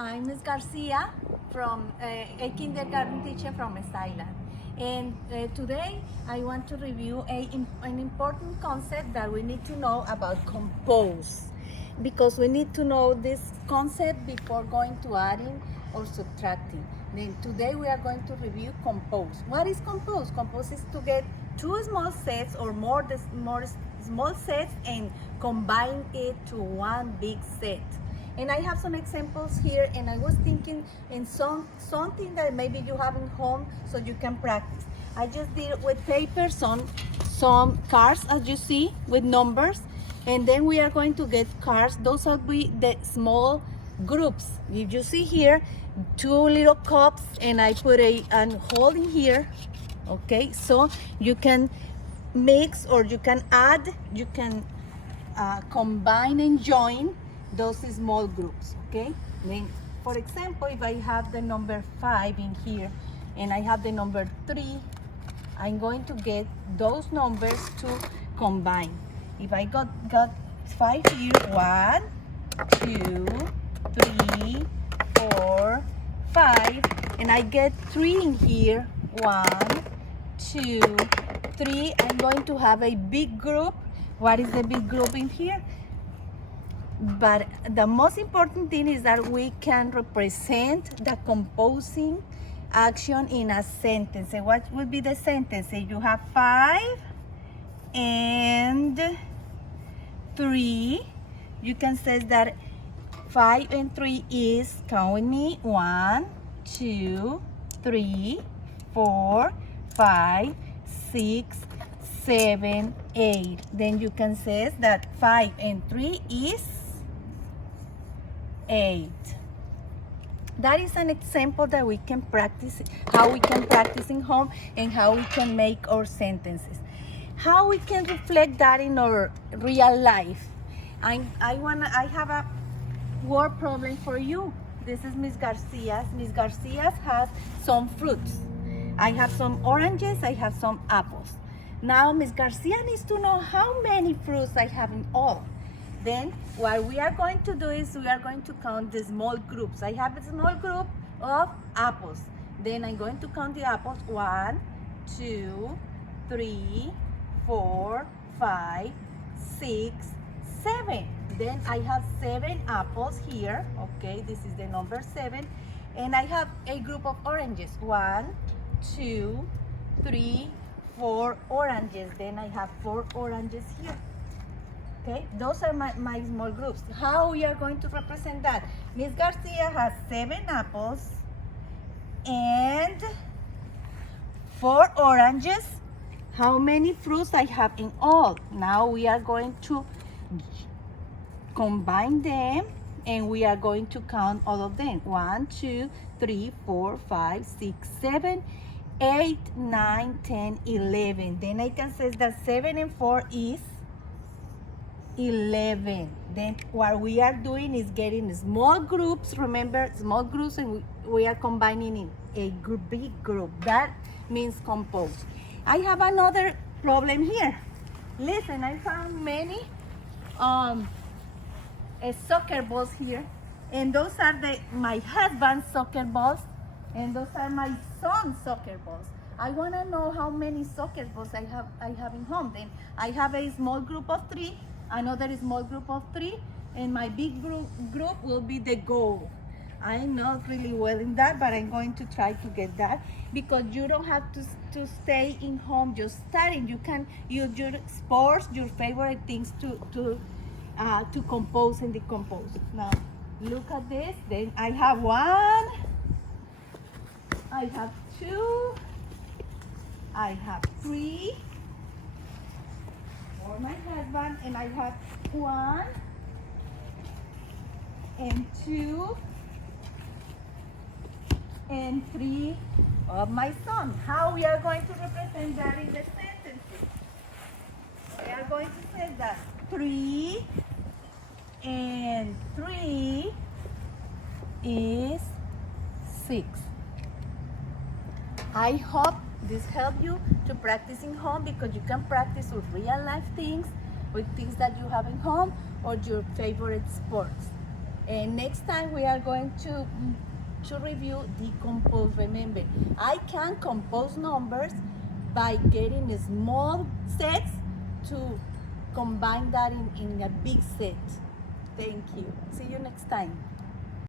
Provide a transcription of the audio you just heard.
I'm Ms. Garcia, from a kindergarten teacher from West Island. And today I want to review an important concept that we need to know about compose. Because we need to know this concept before going to adding or subtracting. Then today we are going to review compose. What is compose? Compose is to get two small sets or more small sets and combine it to one big set. And I have some examples here, and I was thinking in something that maybe you have in home so you can practice. I just did with paper some cards, as you see, with numbers, and then we are going to get cards. Those will be the small groups. If you see here, two little cups, and I put a hole in here. Okay, so you can mix or you can add, you can combine and join those small groups. Okay, then for example, if I have the number 5 in here and I have the number 3, I'm going to get those numbers to combine. If I got 5 here, 1, 2, 3, 4, 5, and I get 3 in here, 1, 2, 3, I'm going to have a big group. What is the big group in here? But the most important thing is that we can represent the composing action in a sentence. And what would be the sentence? Say you have 5 and 3. You can say that 5 and 3 is, count with me, 1, 2, 3, 4, 5, 6, 7, 8. Then you can say that 5 and 3 is 8. That is an example that we can practice, how we can practice in home and how we can make our sentences. How we can reflect that in our real life. I have a word problem for you. This is Miss Garcia's. Miss Garcia's has some fruits. I have some oranges, I have some apples. Now Miss Garcia needs to know how many fruits I have in all. Then what we are going to do is we are going to count the small groups. I have a small group of apples. Then I'm going to count the apples. 1, 2, 3, 4, 5, 6, 7. Then I have 7 apples here. Okay, this is the number 7. And I have a group of oranges. 1, 2, 3, 4 oranges. Then I have 4 oranges here. Okay, those are my small groups. How we are going to represent that? Miss Garcia has 7 apples and 4 oranges. How many fruits I have in all? Now we are going to combine them and we are going to count all of them. 1, 2, 3, 4, 5, 6, 7, 8, 9, 10, 11. Then I can say that 7 and 4 is 11. Then what we are doing is getting small groups. Remember, small groups, and we are combining in a big group. That means compose. I have another problem here. Listen, I found many soccer balls here, and those are my husband's soccer balls, and those are my son's soccer balls. I want to know how many soccer balls I have in home. Then I have a small group of 3, another small group of 3, and my big group will be the goal. I'm not really well in that, but I'm going to try to get that, because you don't have to stay in home just studying. You can use your sports, your favorite things to compose and decompose. Now look at this. Then I have 1, I have 2, I have 3 for my husband, and I have 1 and 2 and 3 of my son. How we are going to represent that in the sentences? We are going to say that 3 and 3 is 6. I hope this helped you to practice in home, because you can practice with real life things, with things that you have in home or your favorite sports. And next time we are going to review decompose. Remember, I can compose numbers by getting small sets to combine that in a big set. Thank you. See you next time.